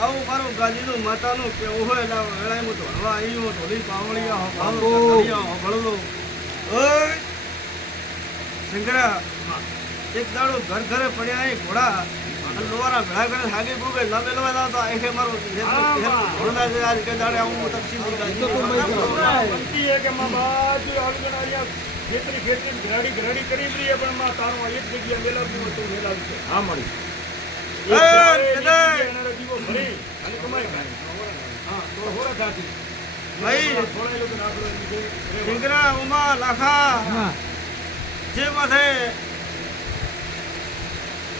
આવું મારું ગાજીનું માતાનું કેવું હોય એટલે વેળાએ હું ધોળવા આવી ઢોલી પાવળિયા ઓય શિંગરા એક દાડો ઘર ઘરે પડ્યા એ ઘોડા અને લોવારા ભેળા ઘરે હાગે ગુગે ના બેલવા ના તો આખે મારો ઘોડા છે આજ કે દાડે આવું તકસીમ કે માં બાજુ આલગણ ખેતરી ખેતરી ઘરાડી ઘરાડી કરી રહી પણ માં તારો એક જગ્યા મેલાવતું હોય તો છે હા મળી. દીવો ભરી. અને કમાઈ હા તો હોરા ખાતી. ભાઈ ઉમા લાખા. જે માથે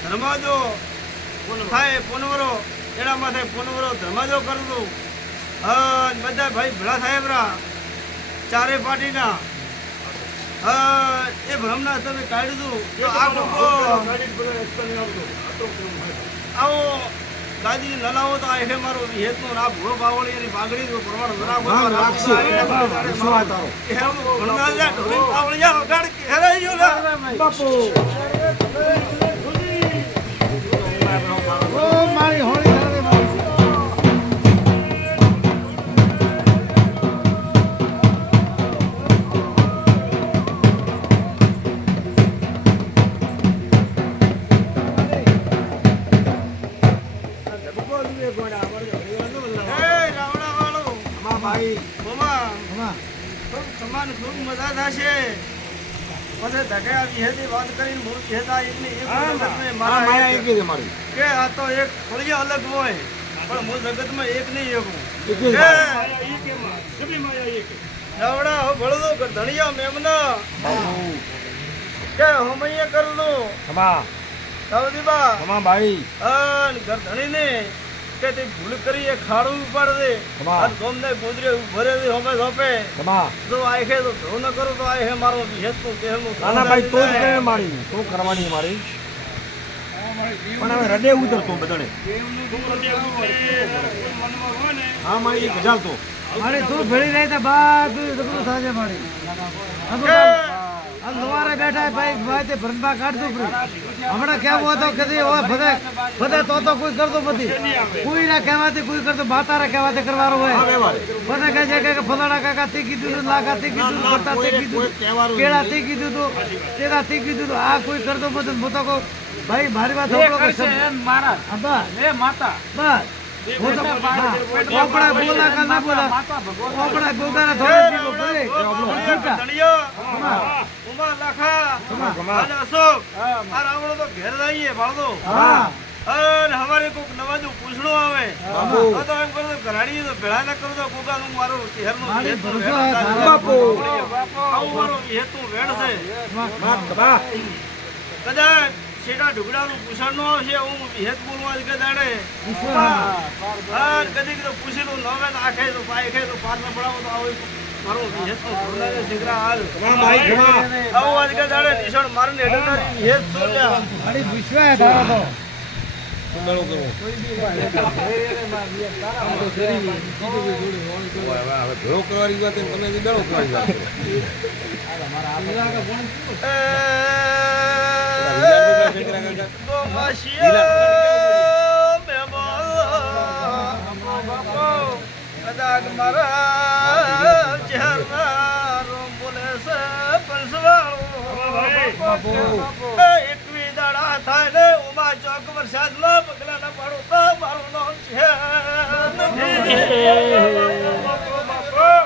ધર્માજો થાય પુનવરો એના થાય પુનવરો ધર્માજો કરતો અન બધા ભાઈ ભલા થાય બરા ચારે પાર્ટીના એ ભ્રમના તમે કાઢી દઉં આ લોકો? આવો ગાદી લલાવો તો આ મારો હેતનો ના ભૂરો બાવળી એની બાગડી તો પ્રમાણ રાખશે એમ હેરાઈ ગયો લા. સમાન ખૂબ મજા થશે. પછી ધકે આવી હેતી વાત કરીને મૂળ કહેતા જગતમાં હા, મારા એક એકી મારી. કે આ તો એક ફળિયા અલગ હોય પણ મૂળ જગતમાં એક નહીં એક હું. રાવણા હો ભળદો કે ધણિયા મેમના. કે હોમૈયા કર દો ખમા, સાવદીબા ભાઈ. અન ઘર ધણીને કે ભૂલ કરી એ ખાડું ઉપાડ. દે. અને ગોમને ગોદરે ભરે દે હોમે હોપે તો આય આખે તો ધો ન કરું તો આખે મારો વિહેતનું કહેવું નાના ભાઈ તો જ કહે મારી તો કરવાની મારી? પણ હવે હૃદય ઉતરતું બદલે. હા મારી એક હજાર તો મારી તું ભેળી રહી તો બધું જબરું થાશે મારી આ લોવારે બેઠા ભાઈ ભાઈ તે ભરંબા કાઢતું પડી હમણાં કેવો હતો કે તે હોય બધે બધે તો તો કોઈ કરતો નથી. કોઈ ના કહેવાથી કોઈ કરતો બાતારા કહેવાથી કરવાનો હોય. બધા કહે છે કે ફલાણા કાકા તે કીધું તું લાગા તે કીધું તું કરતા તે કોઈ કીધું કેળા તે કીધું તું તેરા તે કીધું તું આ કોઈ કરતો નથી. હું તો કહું ભાઈ મારી વાત કે સબ- હા, બસ. હવારે કોક નવાજું પૂછડું આવે તો એમ કરો ઘરાડી તો ભેળા ના કરો મારું શહેરનું બાપુ. આવું મારો હેતુ વેણ છે. કદાચ શેઠા ઢુકડાનું પૂછણ નો આવશે હું હેત બોલવા કે દાડે હા કદી કીધું પૂછેલું નવે નાખે તો પાય ખાય તો પાર ન પડાવો તો આવું મારું હાલ આજ કે દાડે નિશાળ મારને હેડનારી વિહેત સોલ્યા મારી વિશ્વાસ હે તારો તો સુંદરો કરવો હવે હવે ભેળો કરવાની વાત તમે દડો કરવાની વાત એકવી દાડા થાય ને ઉમા ચોક વરસાદ લો પગલા ના છે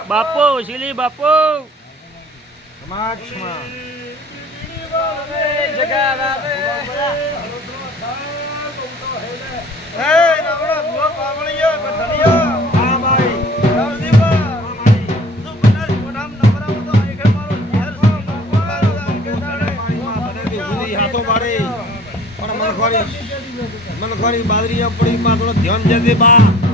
બાપો શીલી બાપો ખમા, મનખવારી મનખવારી બાદરી પડી પાછળ ધ્યાન જતી બા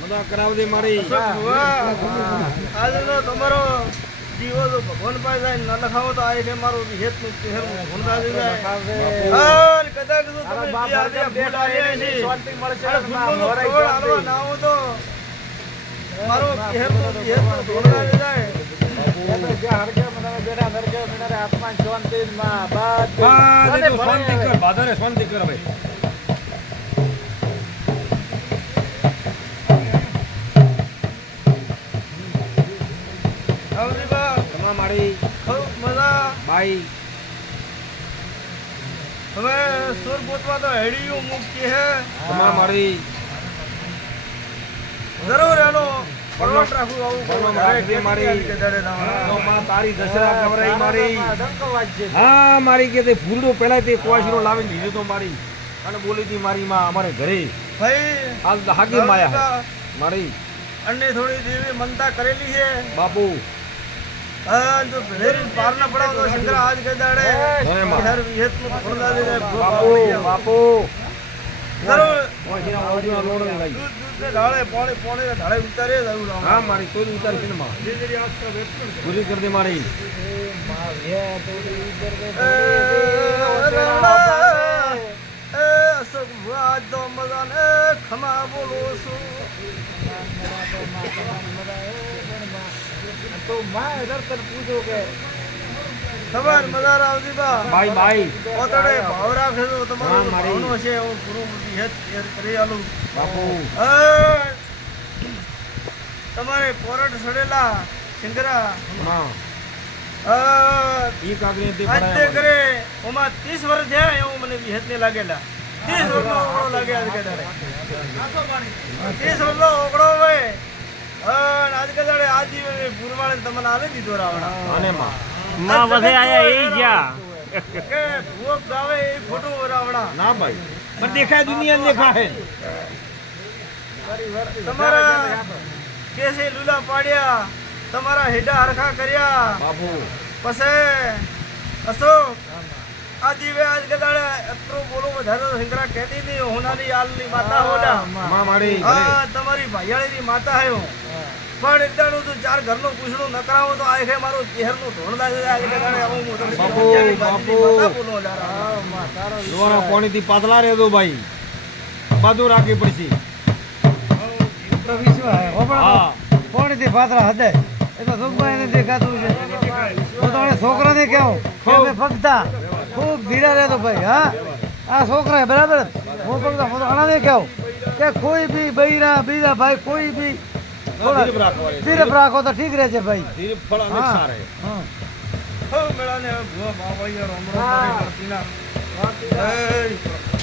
મજા કરાવજે મારી. આજનો તમારો તો ભગવાન પાસે જાય ન લખાવો તો આ છે મારો વિહેતનું ચહેરો ભૂંડા થઈ જાય. હાલ કદાચ જો તમે બી આજે ભૂંડ આવ્યા છે. અને ભૂંડનો ના આવો તો. મારો ચહેરો ભૂંડા થઈ જાય. તો શાંતિ કર, શાંતિ કર ભાઈ. મારી. મજા. ભાઈ હવે સુર ગોતવા તો હેડિયું મૂકી હે. મારી. જરૂર એનો પરોટ રાખું આવું પરવટ રાખજે મારી. તારી દશરા કવરાઈ મારી. હા મારી કે તે ફૂલડો પહેલા તે કોશરો લાવીને લીધો તો મારી. અને બોલી હતી મારી માં અમારે ઘરે. ભાઈ હાલ હાગી માયા મારી. અને થોડી દેવી મનતા કરેલી છે. બાપુ. હા, જો ભેરી પાર ના પડાવ શંકર આજ કે દાડે ખોરદા દે બાપુ. બાપુ છે. પૂરી કરી દે મારી. અશોક ભુવા, આજ તો મજાને ખમા બોલો કે ખબર મજા આવતી બા. ભાઈ ભાઈ પોતડે ભાવ રાખે તો તમારો ભાવનો છે હું પૂરું હેત શેર કરી આલું. બાપુ. તમારે પોરટ સડેલા સિંગરા હા. ઈ કાગરી તે આજ કરે. ઓમાં 30 વર્ષ થયા એવું મને વિહત ને લાગેલા 30 વર્ષનો ઓગળો લાગે આજ કે દાડે 30 વર્ષનો ઓગળો હોય. અન આજ કે દાડે આ જીવન પૂરવાળે તમને આલે દીધો રાવણા. અને માં માં વધે આયા એ જ્યાં કે ભૂખ ગાવે એ ખોટું રાવણા. ના ભાઈ. પણ દેખાય દુનિયા દેખાય. તમારા કેસે લુલા પાડ્યા તમારા હેડા હરખા કર્યા. બાપુ. પછી અશોક આ આજ ગદાડે અત્રો બોલો વધારે શંકરા કહેતી નહીં હોનારી આલની માતા હોલા માં મારી ભલે. હા તમારી ભાઈયાળીની માતા હે હું. પણ એટલાનું તું ચાર ઘરનું પૂછડું ન કરાવો તો આ છે મારું ચહેરનું ધોળદા છે આજ ગદાડે આવું હું તમને બાપુ, રહેજો ભાઈ. બધું રાખવી પડશે. કોણીથી પાતળા હદે. એ તો સુખભાઈ ને દેખાતું છે. હું છોકરાને કહું કે ફગતા ખૂબ ધીરા રહેતો ભાઈ હા? આ છોકરા બરાબર? હું ફગતા હું તો કહું કે કોઈ બી બૈરા બીજા ભાઈ કોઈ બી ધીરજ રાખો તો ઠીક રહે છે ભાઈ ધીરજ ફળ અને. સારે. હા. મેળાને ભૂવા રોમ કરી કરતીના. એ